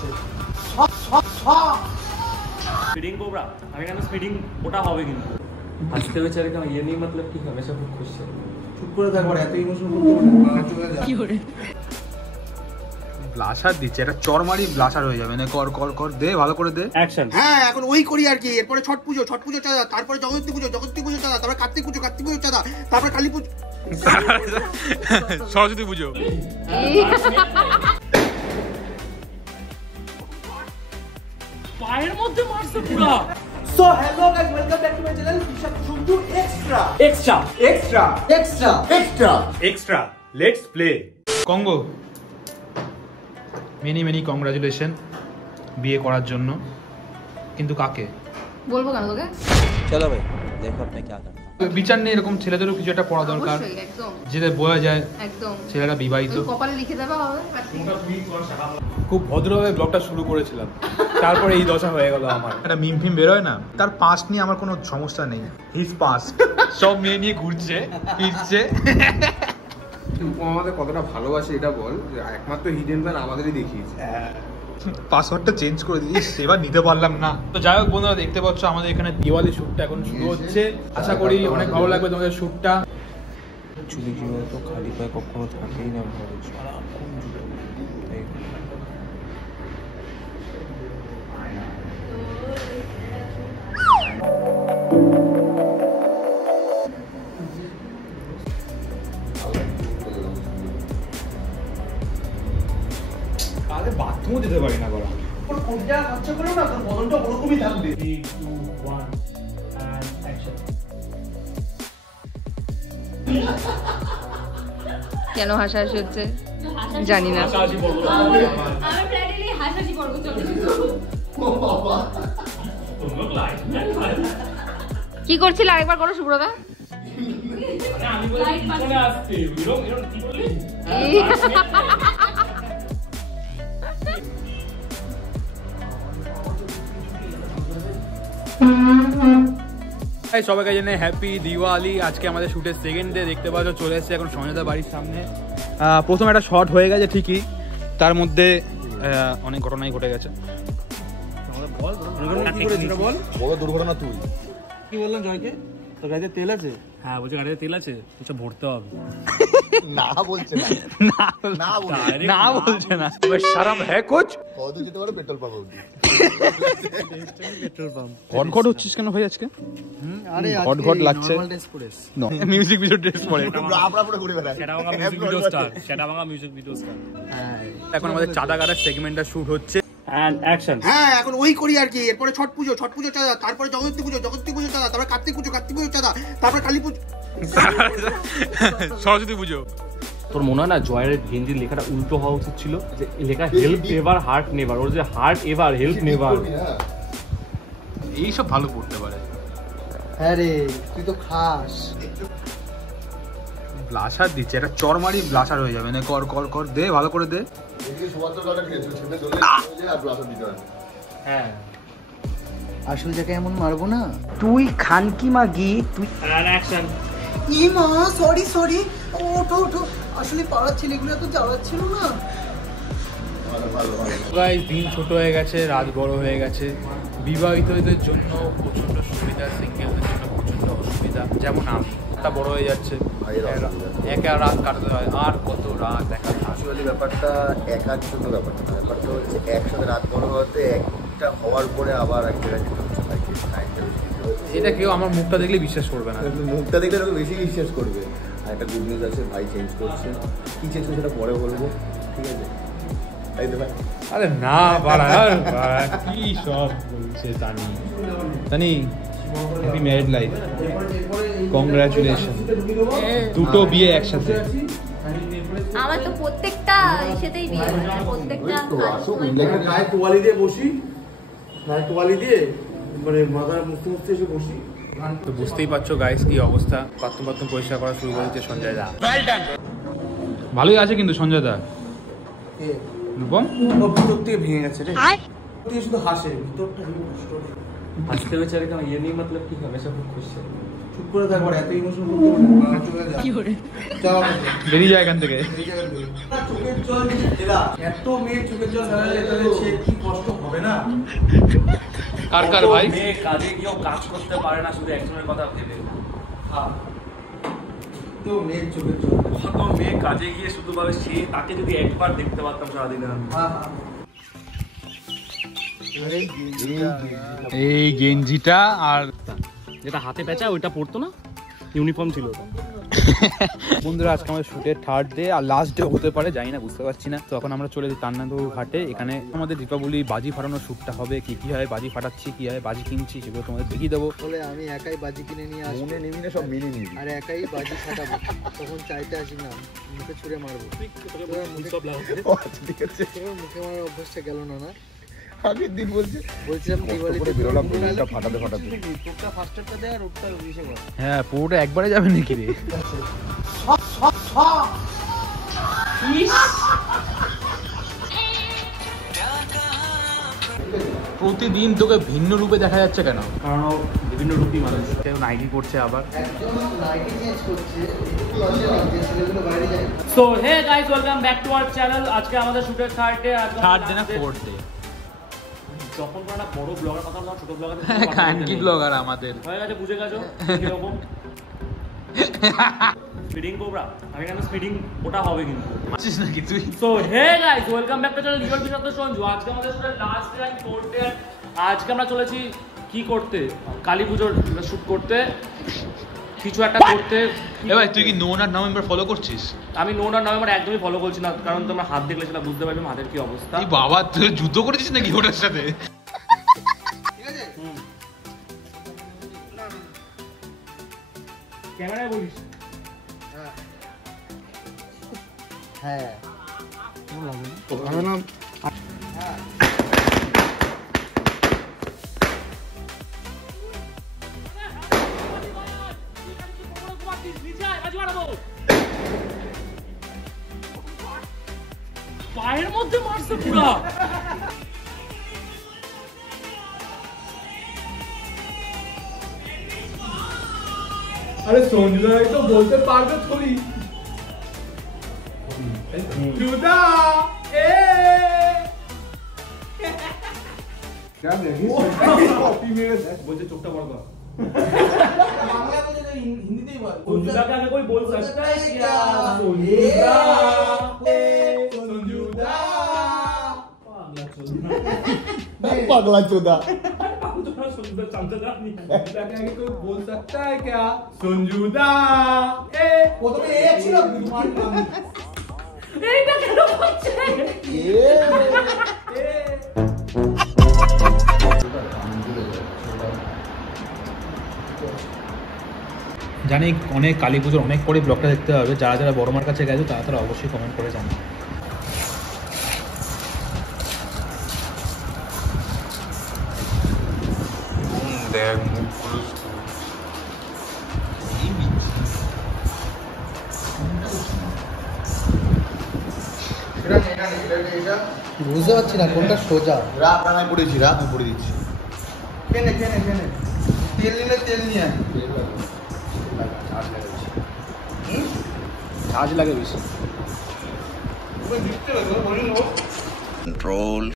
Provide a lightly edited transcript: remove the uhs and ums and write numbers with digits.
আসছে। Speeding cobra हमें कहना स्पीडिंग ওটা হবে কিন্তু हंसते बेचारे का ये नहीं मतलब कि हमेशा খুব খুশি है চুপ করে থাকবার এত ইমোশনাল করতে পারে চলে যা কি করে ব্লাশার দিচ্ছে এটা চরমারি ব্লাশার হয়ে যাবে না কর কর কর দে ভালো করে দে অ্যাকশন হ্যাঁ এখন ওই করি আর কি এরপরে ছট পুজো চাঁদা তারপরে জগদ্ধাত্রী পুজো চাঁদা তারপরে কার্তিক পুজো চাঁদা তারপরে কালী পুজো সরস্বতী পুজো পায়ের মধ্যে মারছে পুরো so hello guys welcome back to my channel Bishal Santu extra extra let's play কঙ্গো মেনি কংগ্রাচুলেশন বিয়ে করার জন্য কিন্তু কাকে বলবো কেন তোকে चलो भाई देखो अब मैं क्या करता हूँ বিচার নেই এরকম ছেলেদেরও কিছু একটা পড়া দরকার অবশ্যই একদম যেটা বোঝা যায় একদম ছেলেরা বিবাহিত তুই কপালে লিখে দেবা হবে খুব ভদ্রভাবে ব্লগটা শুরু করেছিলাম তারপরে এই দশা হয়ে গেল আমার একটা মিম ফিম বেরোয় না তার পাস্ট নিয়ে আমার কোনো সমস্যা নেই হিজ পাস্ট সব মেয়ে নিয়ে ঘুরছে ফিরছে আমাদের কতটা ভালোবাসে এটা বল যে একমাত্র হিডেন ফ্যান আমাদেরই দেখিয়েছে পাসওয়ার্ডটা চেঞ্জ করে দিয়েছি সেবার নিতে পারলাম না তো যাই হোক বন্ধুরা দেখতে পাচ্ছ আমাদের এখানে দিওয়ালি শ্যুটটা এখন শুরু হচ্ছে আশা করি অনেক ভালো লাগবে তোমাদের শ্যুটটা चुली की तो खाली पाए कखनो থাকেই না ঘরে সারাক্ষণ জুড়ে তাই আরে বাথরুমও যেতে পারি না বলা কোন জায়গা খরচা করো না তোর বদনটা ওরকমই থাকবে 3 2 1 and action কেন হাসাহাসি হচ্ছে জানি না হাসাহাসি বলবো আমার ফ্ল্যাটে হাসাহাসি পর্ব চলছে কি করছিল আরেকবার করো সুব্রতা আমি বলি পিছনে আসতে এরকম কি বললি সবাইকে জানাই হ্যাপি দিওয়ালি আজকে আমাদের শুটের সেকেন্ড ডে দেখতে পাচ্ছ চলে এসেছে এখন সঞ্জয়দার বাড়ির সামনে প্রথম একটা শট হয়ে গেছে ঠিকই তার মধ্যে অনেক ঘটনাই ঘটে গেছে বড় দুর্ঘটনা তুই কি বললাম জয়কে তোর গাড়িতে তেল আছে হ্যাঁ বলছে গাড়িতে তেল আছে কিছু ভরতে হবে না বলছে না বলছে না শরম হ্যায় কুছ কত যেতে পারে পেট্রোল পাম্প অবধি ঘট হচ্ছিস কেন ভাই আজকে আরে ঘট লাগছে মিউজিক ভিডিও ড্রেস পরে আমরা পুরো ঘুরে বেড়াই সেটাভাঙা মিউজিক ভিডিও স্টার সেটাভাঙা মিউজিক ভিডিও স্টার এখন আমাদের চাঁদাগারের সেগমেন্টটা শুট হচ্ছে and action হ্যাঁ এখন ওই করি আর কি এরপরে ছট পুজো চাঁদা তারপরে জগদ্ধাত্রী পুজো চাঁদা তারপরে কার্তিক পুজো চাঁদা তারপরে কালী পুজো সরস্বতী পুজো তোর মনে হয় না জয়ের হিন্দির লেখাটা উল্টো হওয়া উচিত ছিল যে লেখা হেল্প এভার হার্ট নেভার ওর যে হার্ট এভার হেল্প নেভার এইসব ভালো পড়তে পারে হ্যাঁ রে তুই তো খাস ব্লাশার দিচ্ছে এটা চরমারি ব্লাশার হয়ে যাবে না কর কর কর দে ভালো করে দে এদিকে সবার তো কথা খেয়েছো ছেলে চলে আর ব্লাস্টার দিতে হয় হ্যাঁ আসল জায়গায় এমন মারবো না তুই খানকি মাগি তুই and action ই মা সরি ওঠো আসলে পাড়ার ছেলেগুলো তো জ্বালাচ্ছিল না গাইস দিন ছোট হয়ে গেছে রাত বড় হয়ে গেছে বিবাহিতদের জন্য প্রচন্ড সুবিধা সিঙ্গেলদের জন্য প্রচন্ড অসুবিধা যেমন আমি তা বড় হয়ে যাচ্ছে একা রাত কাটাতে হয় আর কত রাত দেখা আসলে ব্যাপারটা একার জন্য ব্যাপারটা না ব্যাপারটা হচ্ছে একসাথে রাত বড় হতে একটা হওয়ার পরে আবার এক জায়গায় যেতে হচ্ছে ভাই এটা কেউ আমার মুখটা দেখলে বিশ্বাস করবে না মুখটা দেখলে লোক বেশি বিশ্বাস করবে আর একটা গুড নিউজ আছে ভাই চেঞ্জ করছে কি চেঞ্জ করছে সেটা পরে বলবো ঠিক আছে তাই তো ভাই আরে না বাড়া কি সব বলছে জানি হ্যাপি ম্যারিড লাইফ কংগ্রাচুলেশন দুটো বিয়ে একসাথে আমার তো প্রত্যেকটা ইসেতেই বিয়ে হয় প্রত্যেকটা গায়ে তোয়ালি দিয়ে বসি তোয়ালি দিয়ে মানে মাথা মুছতে এসে বসি তো বুঝতেই পারছো গাইস কি অবস্থা বাথরুম পরিষ্কার করা শুরু করেছে সঞ্জয় দা ভালোই আছে কিন্তু সঞ্জয় দা রূপম ভিতর থেকে ভেঙে গেছে রে শুধু হাসে ভিতরটা हंसते बेचारे का ये नहीं मतलब कि हमेशा खूब खुश है চুপ চুপ করে থাকবো, এত ইমোশন করতে পারবো না, চলে যা। কি করে? যাও, বেরিয়ে যায় এখান থেকে। এই জায়গায় বেরো। চোখের জল যে ফেলা, এত মেয়ে চোখের জল ফেলালে তাহলে সে কি কষ্ট হবে না? কার ভাই? মেয়ে কাজে গিয়েও কাজ করতে পারে না শুধু একজনের কথা ভেবে। হ্যাঁ। তো মেয়ের চোখের জল। কত মেয়ে কাজে গিয়ে শুধু ভাবে সে, তাকে যদি একবার দেখতে পারতাম সারাদিনে আমি। হ্যাঁ। এই গেঞ্জিটা আর যেটা হাতে পেঁচা ওইটা পড়তো না, ইউনিফর্ম ছিল ওটা। বন্ধুরা আজকে আমাদের শুটের 3rd ডে আর লাস্ট ডে হতে পারে, জানি না, বুঝতে পারছি না। তো এখন আমরা চলে যাই তান্নাবাবু ঘাটে। এখানে আমাদের দীপাবলি বাজি ফাটানোর শ্যুটটা হবে। কি কি হয়, বাজি ফাটাচ্ছি, কি হয় বাজি কিনছি, সেগুলো তোমাদের দেখিয়ে দেবো। বলে আমি একাই বাজি কিনে নিয়ে আসবো, মনে নিবি না, সব মেনে নিবি। আর একাই বাজি ফাটাবো, তখন চাইতে আসি না, মুখে ছুঁড়ে মারবো। ও আচ্ছা, ঠিক আছে। তোর মুখে মারার অভ্যাসটা গেল না? না আগের দিন বলছিলাম দিওয়ালিতে বেরোলাম ফাটাতে ফাটাতে। তোরটা ফার্স্টারটা দে আর ওরটা ইসে কর। হ্যাঁ, পুরোটা একবারে যাবে নাকি রে? প্রতিদিন তোকে ভিন্ন রূপে দেখা যাচ্ছে কেন? কারণ ও বিভিন্ন রূপী মানুষ। কেউ নাইটি পড়ছে আবার। একজন নাইটি চেঞ্জ করছে, একটু আসে না যে ছেলেগুলো বাইরে যায়। So hey guys, welcome back to our channel. আজকে আমাদের শুটের 3rd ডে। 3rd ডে না 4th ডে? যখন কোনো একটা বড় ব্লগার কথা বললাম, ছোট ব্লগার কানকি ব্লগার আমাদের হয়ে গেছে, বুঝে গেছো কিরকম স্পিডিং কোবরা। আমি কেন স্পিডিং ওটা হবে কিন্তু আছিস নাকি তুই? So hey guys, welcome back to channel লিওর বিশান্ত সঞ্জু। আজকে আমাদের শুটের লাস্ট ডে, 4th ডে। আজকে আমরা চলেছি কি করতে? কালী পুজোর শুট করতে, কিছু একটা করতে। এ ভাই, তুই কি নোন আর নভেম্বর ফলো করছিস? আমি নোন আর নভেম্বর একদমই ফলো করছি না, কারণ তোমরা হাত দেখলে সেটা বুঝতে পারবে হাতের কি অবস্থা। এই বাবা, তুই যুদ্ধ করেছিস নাকি ওটার সাথে? ঠিক আছে? ক্যামেরায় বলিস। হ্যাঁ পায়ের মধ্যে মারছে পুরা। আরে সঞ্জুদাই তো বলতে পারবে থলি। জুদা এ क्या नहीं कॉपी मेरे বলছে চোখটা বড় কর। बांग्ला बोले तो हिंदी बोल संजुदा का कोई बोल सकता है क्या? संजुदा संजुदा পাগলা চোদা। संजुदा चंददा नहीं संजुदा के आगे कोई बोल सकता है क्या? संजुदा ए वो तो मैं एक ছিল तुम्हारे नाम এইটা কেন হচ্ছে? জানি অনেক কালী পুজোর অনেক পরে ব্লগটা দেখতে হবে। যারা যারা বড় মার কাছে গেছে তারা অবশ্যই কমেন্ট করে জানাবে। দেখ বুঝতে পারছি না কোনটা সোজা। রাত আমি পড়েছি, রাত আমি পড়ে দিচ্ছি। কেনে কেনে কেনে তেল নিলে তেল নিয়ে আয়। চার্জ লাগে বেশি। কন্ট্রোল